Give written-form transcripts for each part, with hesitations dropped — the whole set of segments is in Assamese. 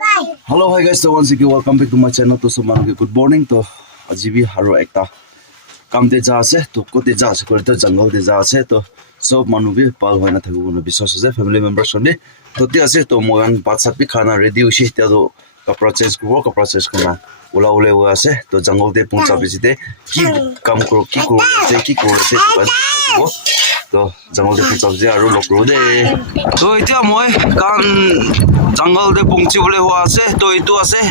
Hello, hi guys. So once again, welcome back to my channel. To सब मानों के good morning. तो अजी भी हरो एकता काम दे जा से तो को दे जा से को तो जंगल दे जा से तो सब मानों भी पाल होना था वो ना विश्वास से family members होने तो ते ऐसे तो मोगन बात सब भी खाना ready उसी ते तो कपड़ा चेंज करना उला उले हुआ से तो जंगल दे पहुंचा भी सीधे की करो से तो तो जंगल दे पहुंचा भी आरो लोग रो दे तो इतना मोए कान जंगल दे पहुंची बोले हुआ से तो इतो आसे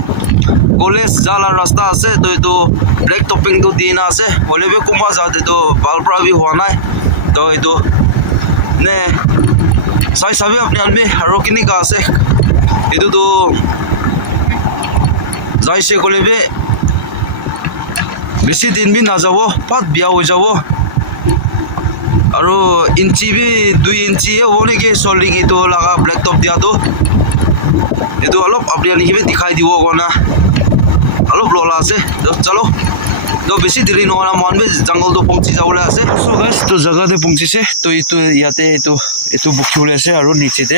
कॉलेज जाला रास्ता আছে তো এটো ব্লেক টপিং তো দিন আছে হলেবে কুমা যাতে তো বালপ্রা भी हुआ নাই তো এটো নে সাই সাবি আপনি আলবি আর কিনি কা আছে এটো তো যাইছে কলেবে বেশি দিন भी না যাব পাত বিয়া হৈ যাব আৰু ইঞ্চি भी 2 ইঞ্চি होने के सोली की तो लगा ब्लैक टॉप दिया तो ये तो अलग अपने लिए भी दिखाई दिवो कोना अलग लोला से तो चलो तो बेसी देरी न होला मन में जंगल तो पहुंची जावले আছে सो गाइस तो जगह दे पहुंचिसे तो इतो याते इतो बुखिबले আছে আৰু নিচেতে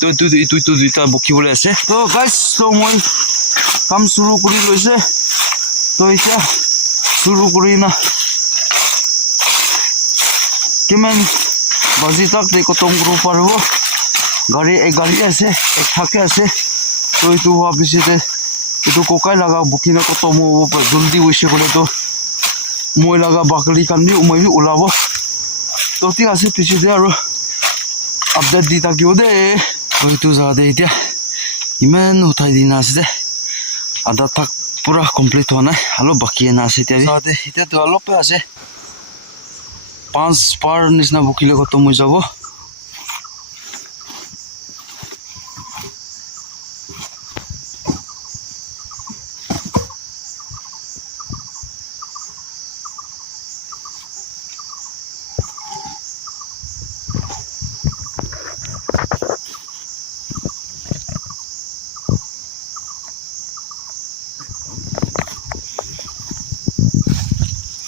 তো ইটো দুইটা বুখিবলে আছে তো गाइस তো মই কাম শুরু কৰি লৈছে তো এতিয়া শুৰু কৰি না কিমান বাজি তাক দে কতম গ্ৰুপ পাৰবো গাড়ি আছে এক থাকে আছে তো ইটো হোৱা পিছতে itu kokai laga bukina ko tomo joldi wise kole to moi laga bakali kanni umai bi ulabo to ti ase piche de aro update di takyo de oi tu za de itia iman uthai dina ase de ada tak pura complete hona halo baki na ase tia za de itia to alo pe ase 5 par nisna bukile ko tomo jabo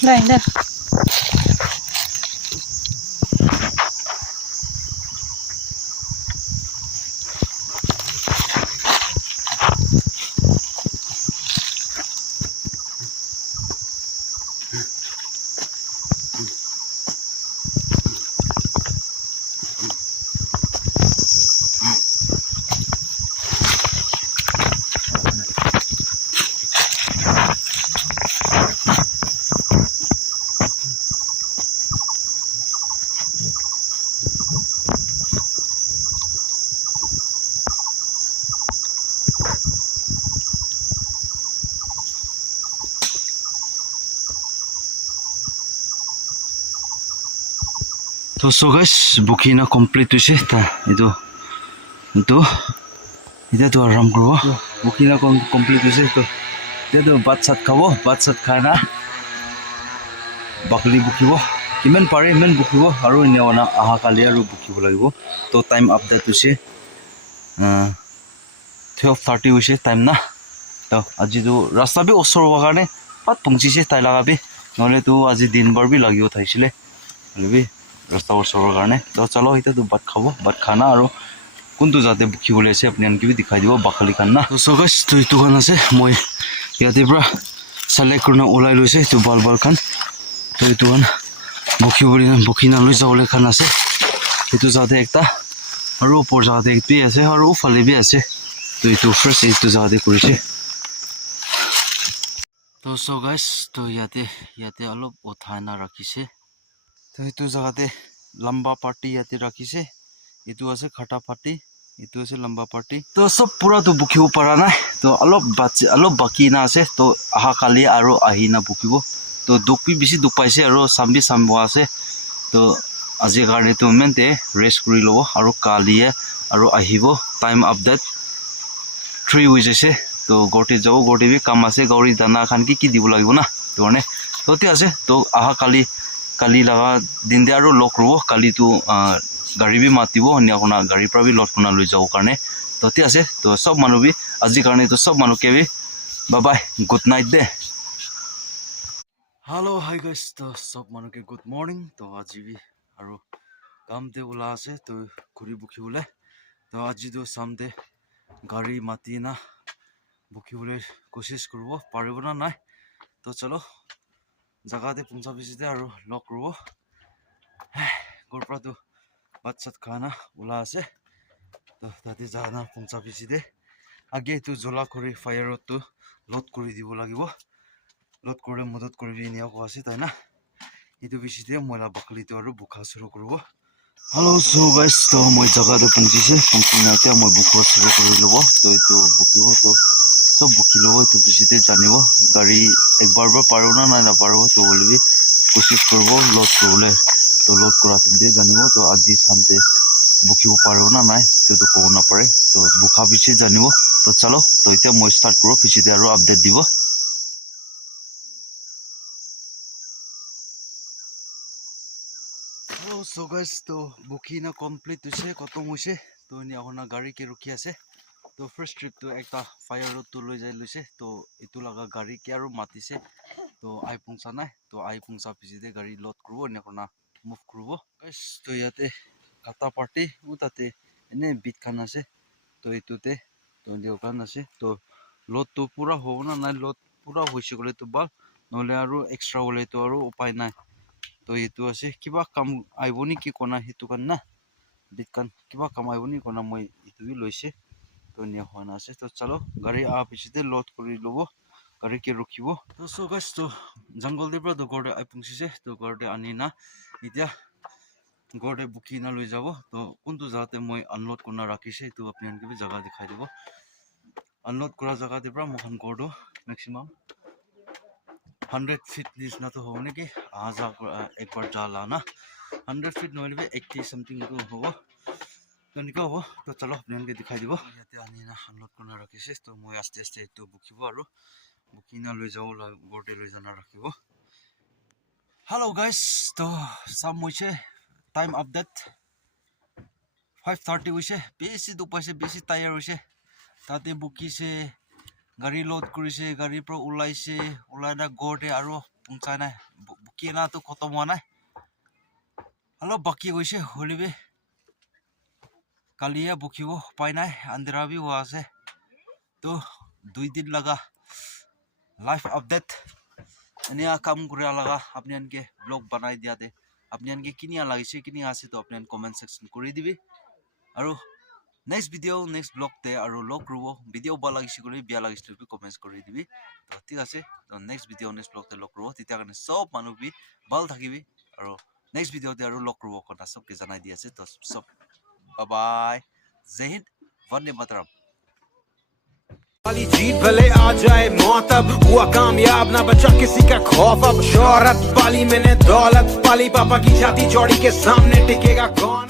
Grinder. तो so guys bukina complete hoise ta itu ida to aram korbo bukina complete hoise to itu bat sat khana bakli bukibo kiman pare men bukibo aru neona aha kali aru bukibo lagibo to time update hoise 12:30 hoise time na to aji to rasta bi osor howa karone pat pungchise tai laga bi nole to aji din bar bi lagibo thaisile lebi रास्ता और सवर करने तो चलो इतना तो बात खाबो बात खाना और कौन तो जाते बुखी बोले से अपने अनकी भी दिखाई दिवो बाखली खाना तो सो गाइस तो इतो खाना से মই ইয়াতে পুরা সেলেক্ট করনা ওলাই লইছে তো বাল খান তো ইতো খান বুখি না লই যাওলে খান আছে ইতো যাতে একটা আর উপর যাতে একটি আছে আর উফালে বি আছে তো ইতো ফ্রেশ ইতো যাতে করিছে তো সো গাইস তো ইয়াতে অলপ উঠাই না রাখিছে तो इतो जगहते लंबा पार्टी याते राखिसे इतो আছে खाटा पार्टी इतो আছে लंबा पार्टी तो सब पूरा तो बुखिबो पारा ना तो अलप बाकी ना আছে तो आहा काली आरो आही ना बुखिबो तो दुख भी बेसी दुख पाइसे आरो सामबो আছে तो আজি কাৰণে তো মেনতে ৰেষ্ট কৰি লব আৰু কালিয়ে আৰু আহিব টাইম আপডেট 3 হৈছে তো গটি যাও গটি भी কাম আছে গৌৰী দানা খান কি দিব লাগিব না তো মানে তোতে আছে তো आहा काली लगा दिन दे आरो लक रबो काली तो गाड़ी भी मातिबो हनिया कोना गाड़ी पर भी लट कोना लइ जाओ कारणे तो ती আছে तो सब मानु भी আজি कारणे तो सब मानु के भी बाय बाय गुड नाइट दे हेलो हाय गाइस तो सब मानु के गुड मॉर्निंग तो আজি भी आरो काम दे उला আছে तो घुरी बुखी उले तो আজি तो सामदे গাড়ী মাতি না বুকিবলৈ কোচিছ কৰিব পাৰিব না নাই তো চলো জাগাতে পঞ্চা পিছতে আৰু লগ কৰিব ঘৰ পৰাতো ভাত চাত খানা ওলা আছে তো তাতে জানা পঞ্চা পিছতে আগে এইটো জ্বলা কৰি ফায়াৰতো লোড কৰি দিব লাগিব লোড কৰি মদত কৰিবি এনে কোৱা আছে তাই না এইটো পিছতে মইলা বাকলিটো আৰু বুখা চুৰু কৰিব Hello, so guys, तो मैं जगह पे पहुंची ना क्या मैं बुक शुरू कर लो तो ये बुकी हो तो सब बुकी लो तो पीछे जाने वो गाड़ी एक बार पारो ना पारो तो बोले भी कोशिश करो लोड करोले तो लोड करा तुम दे जाने वो तो आज शामते बुकी वो पारो ना तो कहो ना पड़े तो बुखा पीछे जाने वो तो चलो तो इतना मैं स्टार्ट करो पीछे और अपडेट দিব So guys, तो बुकी ना कंप्लीट हुई खत्म हुई तो अपना गाड़ी के रुकी आसे तो फर्स्ट ट्रिप तो एक फायर रोड तो लै जाए लैसे तो इतु लगा गाड़ी के और माति से तो आई पुंसा ना तो आई पुंसा पीछे गाड़ी लोड करो एना मुव करो गाइस तो इते काटा पार्टी उताते एने बीट खान आसे तो इतुते तो देवकान आसे तो लोड तो पूरा हो ना ना लोड पूरा होइसे गले तो बाल नले और एक्स्ट्रा होले तो और उपाय ना तो ये আছে কিবা কাম আইব নেকি কোনা হিতু কান না বিকান কিবা কাম আইব নি কোনা মই ইতুই লইছে তো নিয়া হনা আছে তো চলো গাড়ি আ পিছতে লোড কৰি লব গাড়ি কে ৰখিব তো সো গাইস তো জঙ্গল দিবৰা তো গড়ে আইপুংছিছে তো গড়ে আনি না ইতিয়া গড়ে বুকি না লৈ যাব তো কোনটো জাতে মই আনলোড কোনা ৰাখিছে তো আপোনাক কি জায়গা দেখাই দিব আনলোড কৰা জায়গা দিবৰা মখন গড়ো ম্যাক্সিমাম 100 feet निस्ना तो हो ने कि आज एक बार जाला ना 100 feet नोले भी 80 समथिंग तो हो तो निको हो तो चलो अपने के दिखाई दिबो याते आनी ना अनलोड करना रखिसे तो মই आस्ते आस्ते तो बुकिबो और बुकिना লৈ जाओ गोटे লৈ जाना रखिबो हेलो गाइस तो सब मोइसे टाइम अपडेट 5:30 होइसे बेसी दुपाइसे बेसी टायर होइसे ताते बुकिसे गाड़ी लोड करिसे गाड़ी पर उलाइसे उलाइना गोटे आरो पुंचाय ना बुकिना तो खतम हुआ ना हेलो बाकी होइसे होलिबे कालिया बुकिबो पाइ ना अंधेरा भी हुआ से तो 2 दिन लगा लाइफ अपडेट एनिया काम करे लगा अपने के ब्लॉग बनाई दिया दे अपने के किनिया लागिसे किनिया आसे तो अपने कमेंट सेक्शन কৰি দিবি আৰু नेक्स्ट भिडिओ नेक्स्ट ब्लॉग ते और लग करो भिडिओ बा लगिसे गले बिया लगिसे भी कमेंट्स কৰি দিবি তো ঠিক আছে তো नेक्स्ट भिडिओ नेक्स्ट ब्लॉग ते लग करो तिता কাৰণে सब मानु भी ভাল থাকিবি और नेक्स्ट भिडिओ ते और लग करो কথা सब के जनाई দি আছে तो सब बाय बाय जय हिंद वंदे मातरम वाली जीत भले आ जाए मौत अब हुआ कामयाब ना बचा किसी का खौफ अब शोहरत पाली मैंने दौलत पाली पापा की छाती चौड़ी के सामने टिकेगा कौन